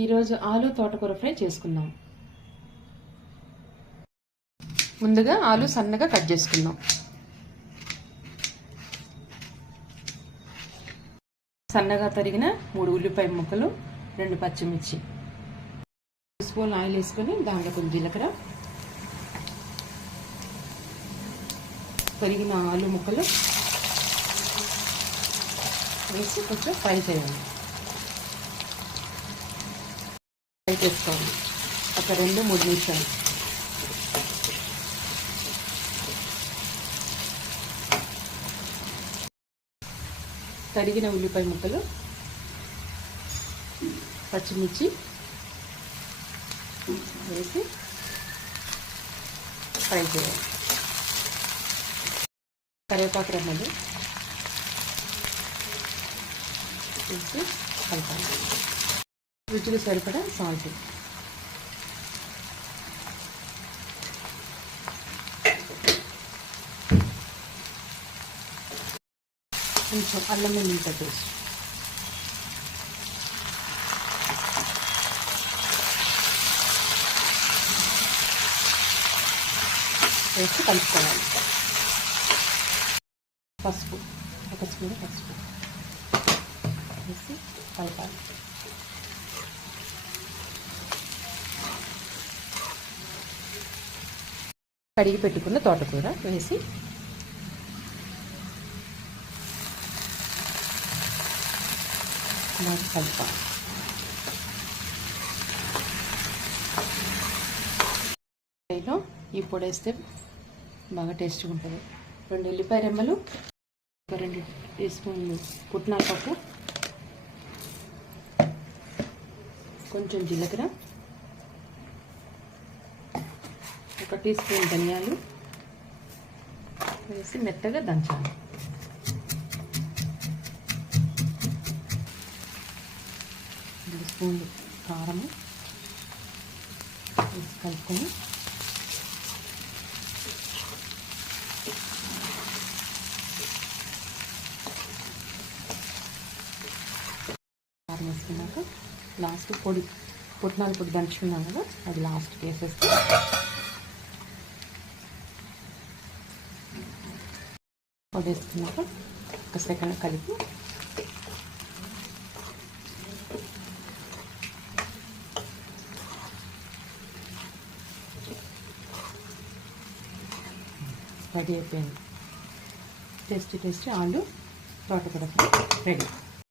ఈరోజు ఆలు తోటకూర ఫ్రై చేసుకుందాం. ముందుగా ఆలు సన్నగా కట్ చేసుకుందాం. సన్నగా తరిగిన 3 ఉల్లిపాయ ముక్కలు, 2 పచ్చిమిర్చి, 1 స్పూన్ ఆయిల్ వేసుకొని దాంట్లో కొంచెం జీలకర్ర, తరిగిన ఆలు ముక్కలు వేసి కొంచెం ఫ్రై చేయాలి. ఫ్రై చేసుకోవాలి ఒక 2-3 నిమిషాలు. తరిగిన ఉల్లిపాయ ముక్కలు, పచ్చిమిర్చి వేసి ఫ్రై చేయాలి. కరివేపాకు రెమ్మలు వేసి కలపాలి. రుచికి సరిపడా సాల్ట్, కొంచెం అల్లం వెల్లుల్లి పేస్ట్ వేసి కలుపుకోవాలి. పసుపు 1 స్పూన్ పసుపు వేసి కలపాలి. కడిగి పెట్టుకున్న తోటకూర వేసి బాగా కలపాలి. ఫ్రైలో ఈ పొడి వేస్తే బాగా టేస్ట్గా ఉంటుంది. 2 ఉల్లిపాయ రెమ్మలు, 2 టీ స్పూన్లు పుట్నాల పప్పు, కొంచెం జీలకర్ర, 1 టీ స్పూన్ ధనియాలు వేసి మెత్తగా దంచాలి. 2 స్పూన్లు కారము వేసి కలుపుకొని కారం వేసుకున్నాక లాస్ట్ పుట్నాల పొడి దంచుకున్నాం కదా, అది లాస్ట్ వేసేస్తే పొడి వేసుకున్నాక 1 సెకండ్ కలిపి రెడీ అయిపోయింది. టేస్టీ ఆలు తోటకూర రెడీ.